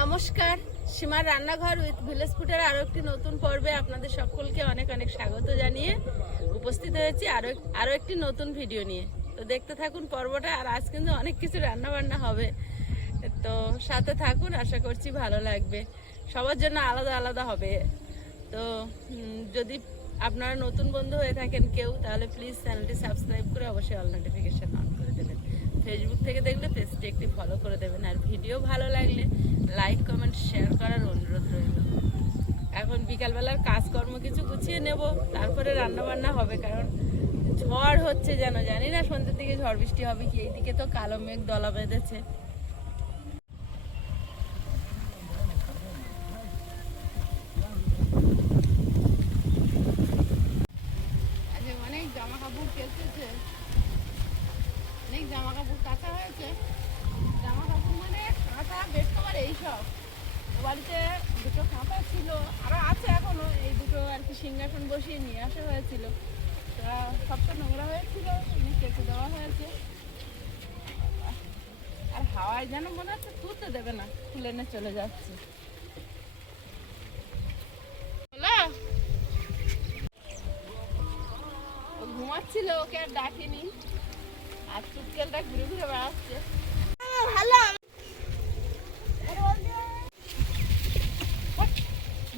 নমস্কার, সীমার রান্নাঘর উইথ ভিলেজ ফুডের আরো একটি নতুন পর্বে আপনাদের সকলকে অনেক অনেক স্বাগত জানিয়ে উপস্থিত হয়েছি আরো একটি নতুন ভিডিও নিয়ে। তো দেখতে থাকুন পর্বটা। আর আজ কিন্তু অনেক কিছু রান্না বান্না হবে, তো সাথে থাকুন, আশা করছি ভালো লাগবে। সবার জন্য আলাদা আলাদা হবে। তো যদি আপনারা নতুন বন্ধু হয়ে থাকেন কেউ, তাহলে প্লিজ চ্যানেলটি সাবস্ক্রাইব করে অবশ্যই অল নোটিফিকেশন অন করে দেবেন। ফেসবুক থেকে দেখলে পেজটি একটি ফলো করে দেবেন। আর ভিডিও ভালো লাগলে লাইক কমেন্ট শেয়ার করার অনুরোধ রইল। এখন বিকালবেলার কাজকর্ম কিছু গুছিয়ে নেব, তারপরে রান্না বান্না হবে। কারণ ঝড় হচ্ছে, যেন জানি না সন্ধ্যের দিকে ঝড় বৃষ্টি হবে কি। এইদিকে তো কালো মেঘ দলা বেঁধেছে। অনেক জামা কাপড় কেচেছে, অনেক জামা কাপড় কাঁচা হয়েছে। জামা কাপড় মানে কাঁচা বেড কভার এইসব। বাড়িতে দুটো কাঁথা ছিল, আরও আছে এখনো। এই দুটো আর কি সিংহাসন বসিয়ে নিয়ে আসা হয়েছিল, তা সবটা নোংরা হয়েছিল, কেচে দেওয়া হয়েছে। আর হাওয়ায় যেন মনে হচ্ছে তুলতে দেবে না, তুলে এনে চলে যাচ্ছে। ও ঘুমাচ্ছিল, ওকে আর ডাকিনি। আর চুটকেলটা ঘুরে ঘুরে বেড়াচ্ছে। ভালো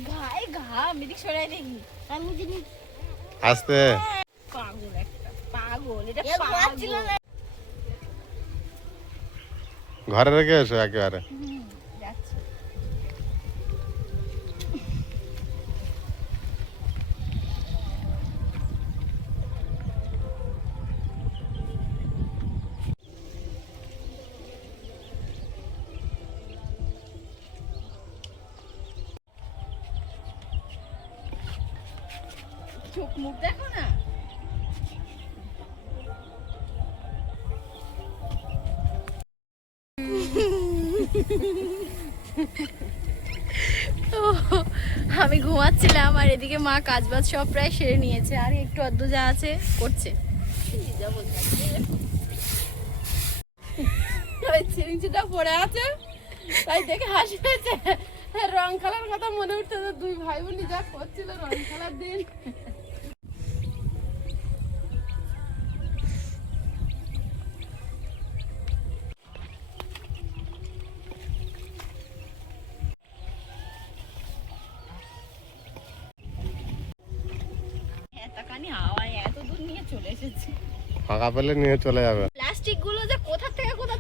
গায়ে ঘা মিদিক সরাই দেখি আমি যদি আস্তে পাগল, একটা পাগল। এটা পাগল। ঘরে রেখে এসো একেবারে। যাচ্ছে। চোখ মুখ দেখো না। তো আমি ঘুমাচ্ছিলাম, আর এদিকে মা কাজবাজ সব প্রায় সেরে নিয়েছে, আর একটু অর্ধ যা আছে করছে। চিরিংচিটা পড়ে আছে, তাই দেখে হাসি পেয়েছে। রং খেলার কথা মনে উঠছে, দুই ভাই বোনই যা করছিল রং খেলার দিন। এত দূর নিয়ে চলে এসেছে, ফাঁকা পেলে নিয়ে চলে যাবে। প্লাস্টিক গুলো যে কোথা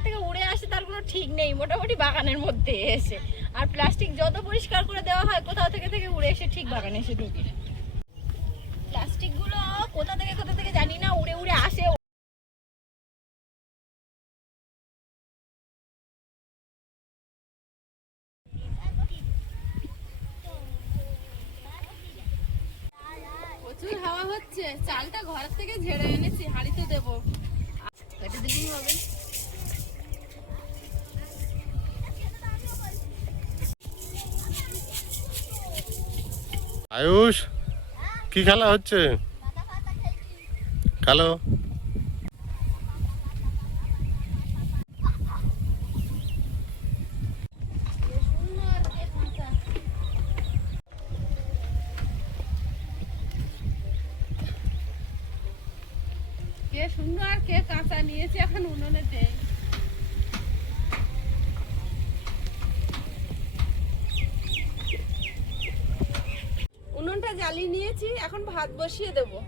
থেকে উড়ে আসে তার কোনো ঠিক নেই, মোটামুটি বাগানের মধ্যে এসে। আর প্লাস্টিক যত পরিষ্কার করে দেওয়া হয়, কোথাও থেকে উড়ে এসে ঠিক বাগানে এসে ঢুকে। প্লাস্টিক গুলো কোথা থেকে জানি না উড়ে উড়ে আসে। প্রচুর হাওয়া হচ্ছে। চালটা ঘর থেকে ঝেড়ে এনেছি, হাঁড়িতে দেবো, কেটে দিলেই হবে। আয়ুষ, কি খেলা হচ্ছে? খেলো। কে সুন্দর আর কে কাঁচা নিয়েছে এখন উনুনে দেয়। উনুনটা জ্বালিয়ে নিয়েছি, এখন ভাত বসিয়ে দেবো।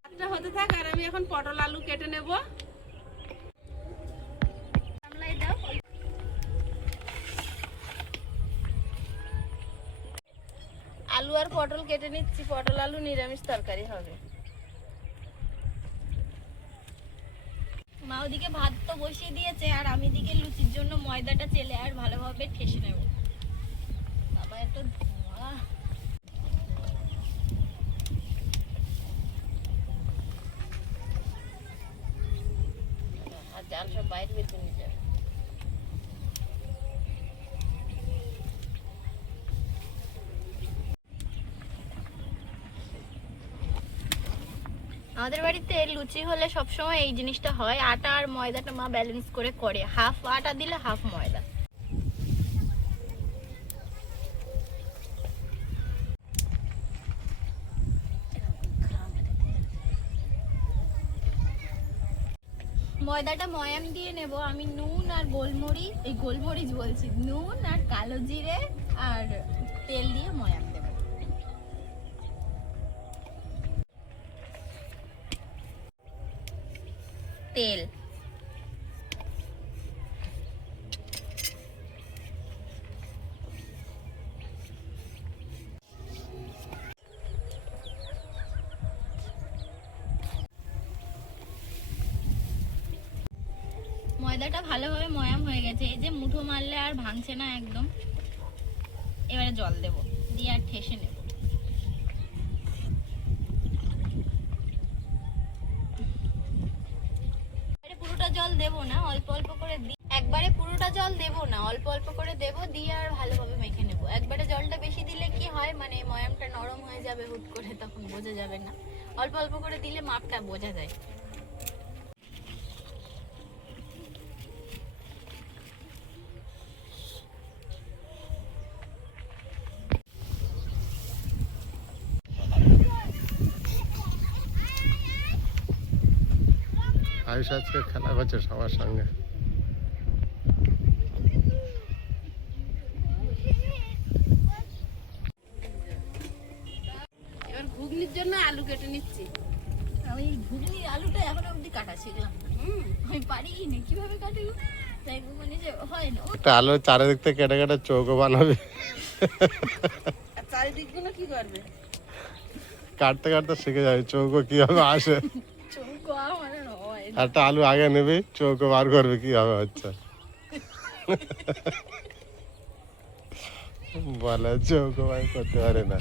ভাতটা হতে থাক, আর আমি এখন পটল আলু কেটে নেব। আলু আর পটল কেটে নিচ্ছি, পটল আলু নিরামিষ তরকারি হবে। মা ওদিকে ভাত তো বসিয়ে দিয়েছে, আর আমি দিকে লুচির জন্য ময়দাটা চেলে আর ভালোভাবে ঠেসে নেব। বাবা এত ধোঁয়া। আর জাল সব বাইরে বের করে নিয়ে যাবে। আমাদের বাড়িতে লুচি হলে সবসময় এই জিনিসটা হয়, আটা আর ময়দাটা মা ব্যালেন্স করে করে, হাফ আটা দিলে হাফ ময়দা। ময়দাটা ময়াম দিয়ে নেব আমি। নুন আর গোলমরিচ, এই গোলমরিচ বলছি, নুন আর কালো জিরে আর তেল দিয়ে ময়াম দেব। তেল, ময়দাটা ভালোভাবে ময়াম হয়ে গেছে, এই যে মুঠো মারলে আর ভাঙছে না একদম। এবারে জল দেব, দিয়ে আর ঠেসে নেব। পুরোটা জল দেব না, অল্প অল্প করে একবারে পুরোটা জল দেব না, অল্প অল্প করে দেব, দিয়ে আর ভালোভাবে মেখে নেব। একবারে জলটা বেশি দিলে কি হয়, মানে ময়ামটা নরম হয়ে যাবে হুট করে, তখন বোঝা যাবে না। অল্প অল্প করে দিলে মাপটা বোঝা যায়। আয়ুষ আজকে খেলা করছে সবার সঙ্গে। এবার ঘুগনির জন্য আলু কেটে নিচ্ছি। আমি ঘুগনি আলুটা এখন অবধি কাটা শিখলাম, আমি পারি না কিভাবে কাটি, তাই মানে যে হয় না। একটা আলু চারিদিক থেকে কেটে কেটে চৌকো বানাবে। আর চারিদিক গুলো কি করবে? কাটতে কাটতে শিখে যাবে চৌকো কিভাবে আসে। চৌকো আমার হয় না। একটা আলু আগে নেবে, চৌকো বার করবে কিভাবে হচ্ছে। বলে চৌকো বার করতে পারে না।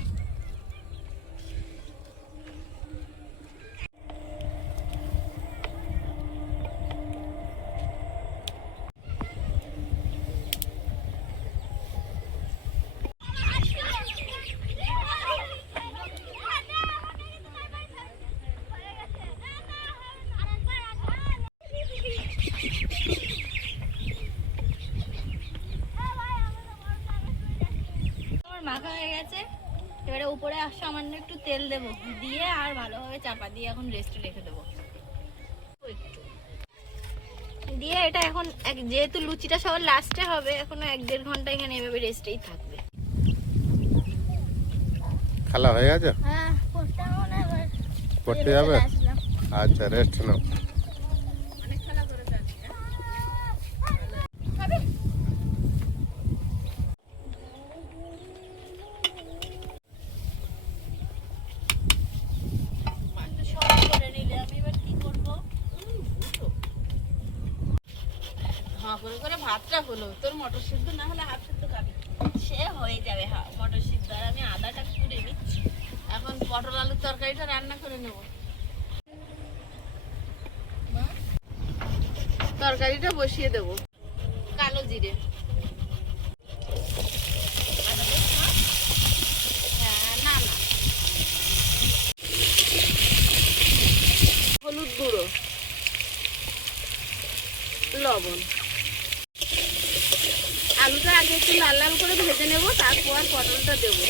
আমার মাখা হয়ে গেছে, এবারে উপরে সামান্য একটু তেল দেব, দিয়ে আর ভালোভাবে চাপা দিয়ে এখন রেস্টে রেখে দেবো। দিয়ে এটা এখন যেহেতু লুচিটা সবার লাস্টে হবে, এখনো 1-1.5 ঘন্টা এখানে এভাবে রেস্টেই থাকবে। খেলা হয়ে গেছে, হ্যাঁ, পড়তে যাবে। আচ্ছা, রেস্ট নাও। অনেক খেলা করে যাচ্ছি। করে করে ভাতটা হলো, তোর মটর সিদ্ধ না হলে হাফ সিদ্ধ খাবি। সে হয়ে যাবে, হ্যাঁ মটর সিদ্ধ। আর আমি আদাটা কুড়ে নিচ্ছি। এখন পটল আলুর তরকারিটা রান্না করে নেব। তরকারিটা বসিয়ে দেব। কালো জিরে, হ্যাঁ না না, হলুদ গুঁড়ো, লবণ। আলুটা আগে একটু লাল লাল করে ভেজে নেব, তারপর পটলটা দেবো।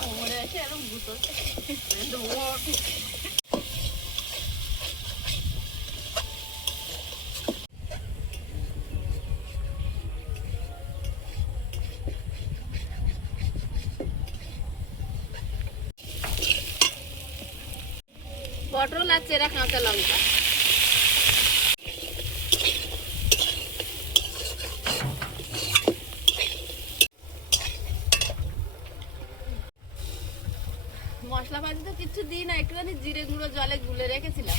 কোমরে এসে এরকম গুঁতো পটল আর চেরা কাঁচা লঙ্কা। মশলা পাতি তো কিছু দিই না, একটুখানি জিরে গুঁড়ো জলে গুলে রেখেছিলাম।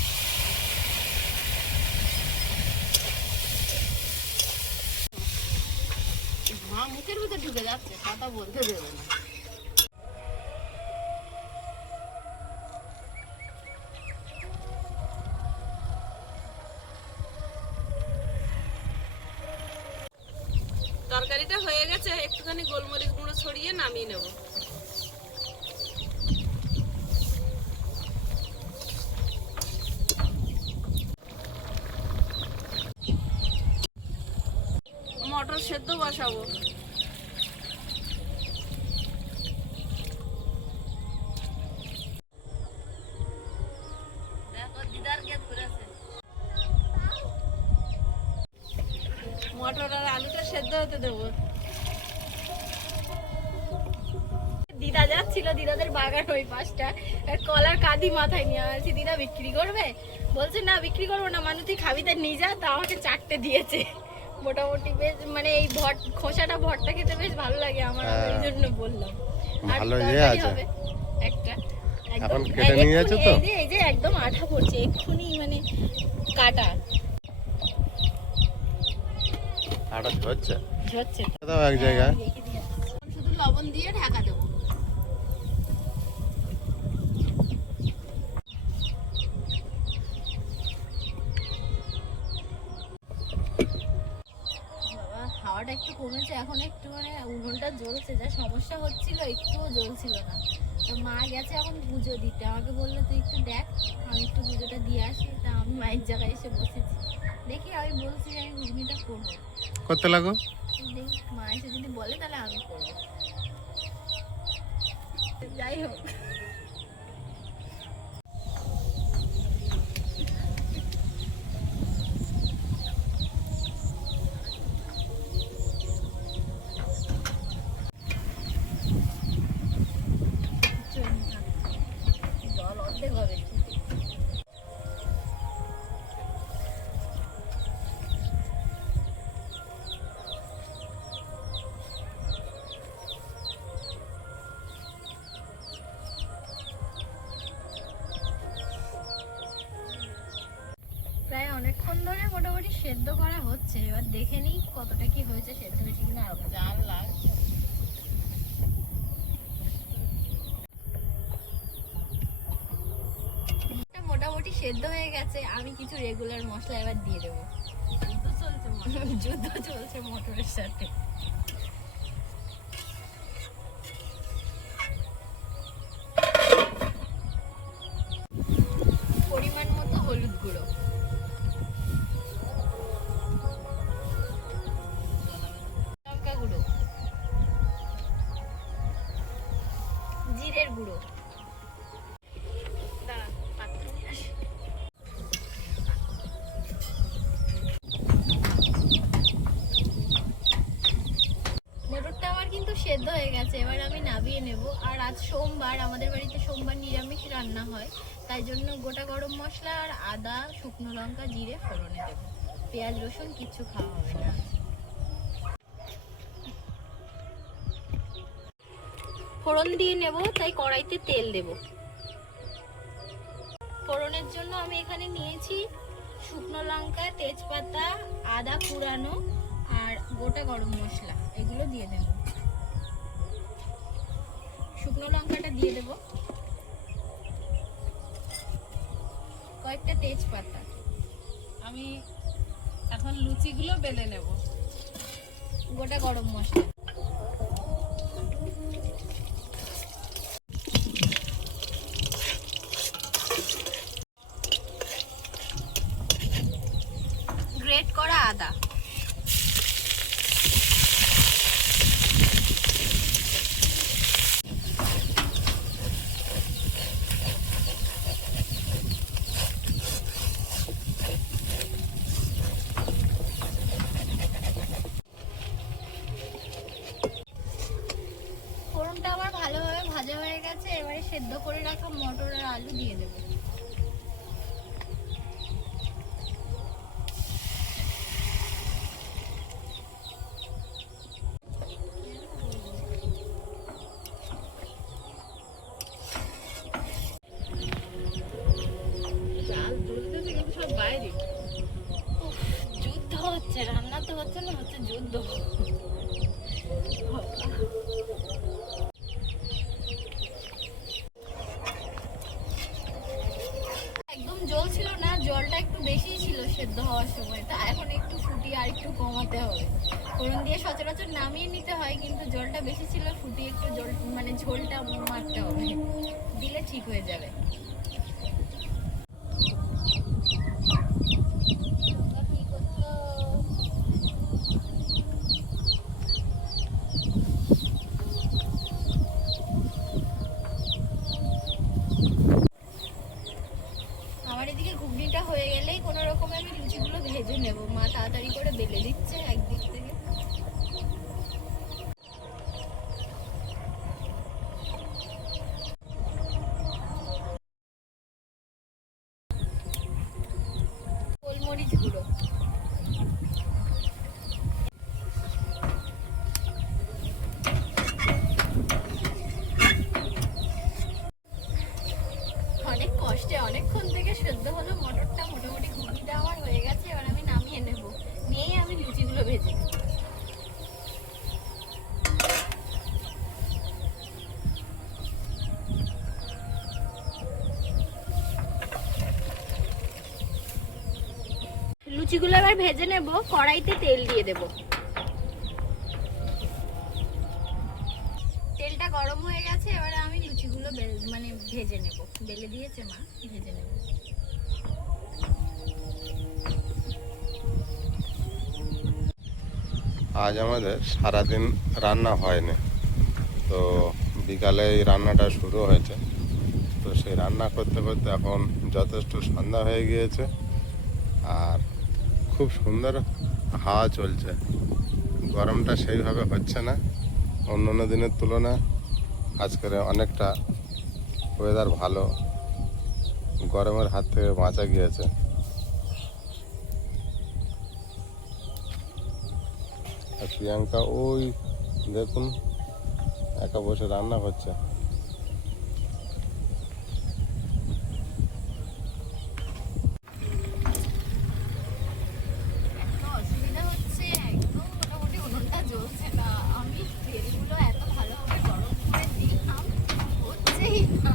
মা মুখের ভিতরে ঢুকে যাচ্ছে, কথা বলতে দেবে না। তরকারিটা হয়ে গেছে, একটুখানি গোলমরিচ গুঁড়ো ছড়িয়ে নামিয়ে নেব। মটর সেদ্ধ বসাবো। মটর আর আলুটা সেদ্ধ হতে দেবো। দিদা যাচ্ছিল, দিদাদের বাগান ওই পাশটা, কলার কাঁদি মাথায় নিয়ে আসছি। দিদা বিক্রি করবে, বলছে না বিক্রি করবো না, মানু তুই খাবি তা নিয়ে যা। তা আমাকে 4টে দিয়েছে। মোটামুটি বেশ, মানে এই খোসাটা ভর্তা খেতে বেশ ভালো লাগে আমার, ওই জন্য বললাম। আর ভালো ইয়ে তরকারি আছে হবে একটা। এখন কেটে নিয়ে যাচ্ছ তো? এই যে একদম আঠা পড়ছে এক্ষুনি, মানে কাটা আটা ঝরছে ঝরছে। দাও এক জায়গায়। শুধু লবণ দিয়ে ঢাকা দেবো। বাবা হাওয়াটা একটু কমেছে এখন, একটু মানে উনুনটা জ্বলছে। যা সমস্যা হচ্ছিল, একটুও জ্বলছিল না। তো মা গেছে এখন পুজো দিতে, আমাকে বললো তুই একটু দেখ, আমি একটু পুজোটা দিয়ে আসি। তা আমি মায়ের জায়গায় এসে বসেছি। দেখি আমি বলছি যে আমি ঘুগনিটা করবো, করতে লাগো। দেখি মা এসে যদি বলে তাহলে আমি করবো। যাই হোক, জল অর্ধেক হবে। প্রায় অনেকক্ষণ ধরে মোটামুটি সেদ্ধ করা হচ্ছে। এবার দেখে নিই কতটা কি হয়েছে, সেদ্ধ হয়েছে কিনা। আর জাল লাগছে, মোটামুটি সেদ্ধ হয়ে গেছে। আমি কিছু রেগুলার মশলা এবার দিয়ে দেবো। যুদ্ধ চলছে মটরের সাথে। পরিমাণ মতো হলুদ গুঁড়ো, লঙ্কা গুঁড়ো, জিরের গুঁড়ো, মটরটা আমার কিন্তু সেদ্ধ হয়ে গেছে। এবার আমি নামিয়ে নেব। আর আজ সোমবার, আমাদের বাড়িতে সোমবার নিরামিষ রান্না হয়, তাই জন্য গোটা গরম মশলা আর আদা, শুকনো লঙ্কা, জিরে ফোড়নে দেবো। পেঁয়াজ রসুন কিচ্ছু খাওয়া হবে না। ফোড়ন দিয়ে নেব, তাই কড়াইতে তেল দেব। ফোড়নের জন্য আমি এখানে নিয়েছি শুকনো লঙ্কা, তেজপাতা, আদা কুড়ানো আর গোটা গরম মশলা, এগুলো দিয়ে দেব। শুকনো লঙ্কাটা দিয়ে দেব, কয়েকটা তেজপাতা। আমি এখন লুচিগুলো বেলে নেব। গোটা গরম মশলা, গ্রেট করা আদা, ফোড়নটা আমার ভালোভাবে ভাজা হয়ে গেছে। এবারে সেদ্ধ করে রাখা মটর আর আলু দিয়ে দেবো। চাল জ্বলতেছে কিন্তু সব বাইরে। যুদ্ধ হচ্ছে, রান্না তো হচ্ছে না, হচ্ছে যুদ্ধ। একদম জল ছিল না, জলটা একটু বেশি ছিল। সেদ্ধ হওয়ার সময়, তো এখন একটু ফুটিয়ে আর একটু কমাতে হবে। ফোড়ন দিয়ে সচরাচর নামিয়ে নিতে হয়, কিন্তু জলটা বেশি ছিল, ফুটিয়ে একটু জল মানে ঝোলটা মারতে হবে, দিলে ঠিক হয়ে যাবে। আমার এদিকে ঘুগনিটা হয়ে গেলেই কোনো রকমে আমি লুচিগুলো ভেজে নেব। মা তাড়াতাড়ি করে বেলে দিচ্ছে একদিক থেকে। গোলমরিচ গুঁড়ো, অনেক কষ্টে অনেকক্ষণ থেকে সেদ্ধ হলো মটরটা, মোটামুটি ঘুগনিটা আমার হয়ে গেছে। এবার আমি নামিয়ে নেব, নিয়েই আমি লুচিগুলো ভেজে নেব। লুচিগুলো এবার ভেজে নেব। কড়াইতে তেল দিয়ে দেব। তেলটা গরম হয়ে গেছে, এবারে আমি লুচিগুলো মানে ভেজে নেব। বেলে দিয়েছে মা, ভেজে নেব। আজ আমাদের সারাদিন রান্না হয়নি, তো বিকালে এই রান্নাটা শুরু হয়েছে। তো সেই রান্না করতে করতে এখন যথেষ্ট সন্ধ্যা হয়ে গিয়েছে, আর খুব সুন্দর হাওয়া চলছে। গরমটা সেইভাবে হচ্ছে না, অন্য অন্য দিনের তুলনায় আজকের অনেকটা ওয়েদার ভালো, গরমের হাত থেকে বাঁচা গিয়েছে। আর প্রিয়াঙ্কা ওই দেখুন একা বসে রান্না করছে। অসুবিধা হচ্ছে, একদম মোটামুটি উনুনটা জ্বলছে না। আমি তেলগুলো এত ভালোভাবে গরম করে দিলাম, হচ্ছেই না।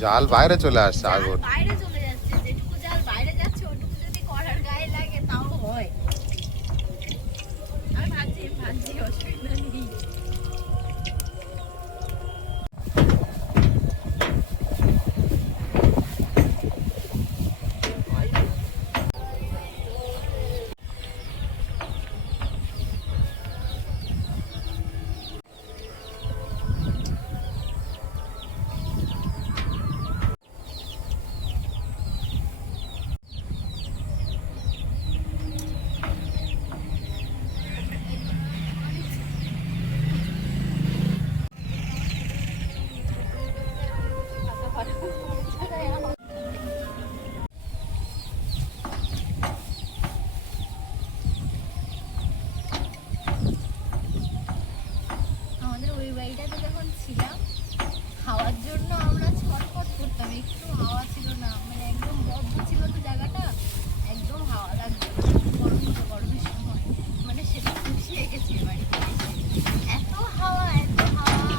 জাল বাইরে চলে আসছে আগুন। বাইরে চলে যাচ্ছে, যেটুকু জাল বাইরে যাচ্ছে ওটুকু যদি কড়ার গায়ে লাগে তাও হয়। আমি ভাবছি অসুবিধা নেই। আমাদের ওই বাড়িটাতে যখন ছিলাম, হাওয়ার জন্য আমরা ছটফট করতাম। একটু হাওয়া ছিল না, মানে একদম বদ্ধ ছিল তো জায়গাটা, একদম হাওয়া লাগতো না। গরমের সময় মানে সেটা খুশিয়ে গেছে বাড়িতে এসে। এত হাওয়া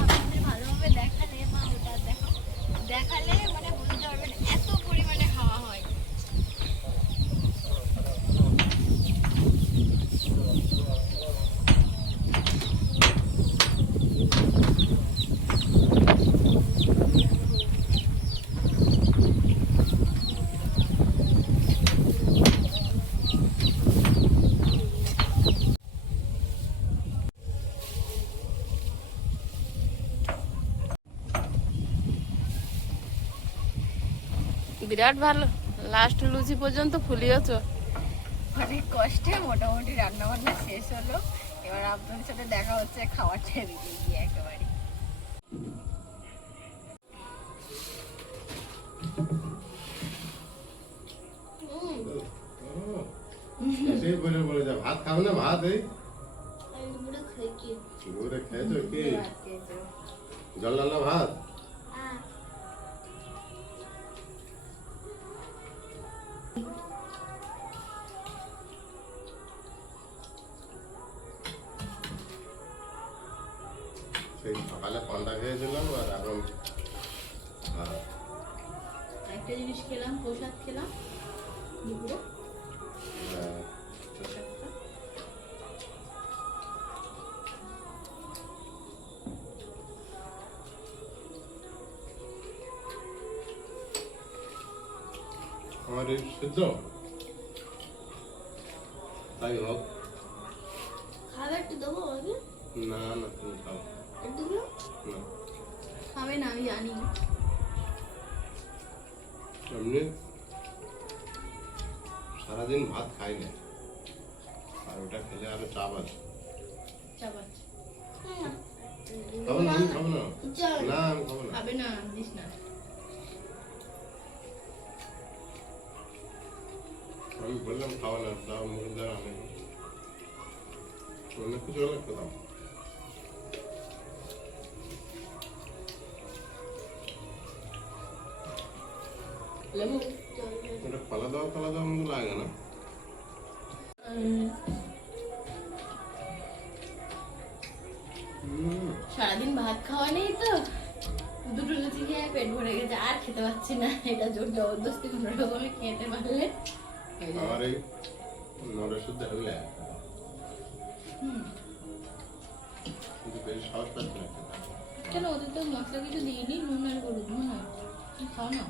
আপনাদের ভালোভাবে দেখালে, মা ওটা দেখো, দেখালে মানে বুঝতে পারবেন এত পরিমাণে হাওয়া হয়। বিরাট ভালো, লাস্ট লুচি পর্যন্ত ফুলিয়েছ। অনেক কষ্টে মোটামুটি রান্না বান্না শেষ হলো। এবার আপনাদের সাথে দেখা হচ্ছে খাওয়ার টেবিলে গিয়ে একেবারে। ভাত খাবে না? ভাত এই খেয়েছো কি? জল ডালা ভাত? সেই সকালে পান্তা খেয়েছিলাম, আর এখন একটা জিনিস খেলাম, প্রসাদ খেলাম দুপুরে। হ্যাঁ। প্রসাদটা আমার এই সিদ্ধ তাই হোক। খাবে একটু দেবো আমাকে? না না তুমি খাও একটু দিলো না। খাবে না আমি জানি। এমনি সারাদিন ভাত খাই না, আর ওটা খেলে আরো চাপ আছে। চাপাচ্ছি খাবো না, আমি খাবো না। না আমি খাবো না। খাবে না দিস না। আমি বললাম খাবো না, দাও মুখ দাও, আমি অনেক কিছু হলে খেতাম। লেবু ওটা পালা দেওয়া মতো লাগে না। সারাদিন ভাত খাওয়া নেই তো, দুটো লুচি খেয়ে পেট ভরে গেছে, আর খেতে পারছি না। এটা জোর জবরদস্তি কোনো রকমে খেতে পারলে হয়ে যাবে। আমার এই নড়ে শুদ্ধ হলে কিন্তু বেশি সাহস পাচ্ছি না। কেন ওদের তো মশলা কিছু দিইনি, নুন আর হলুদ, নুন খাও না।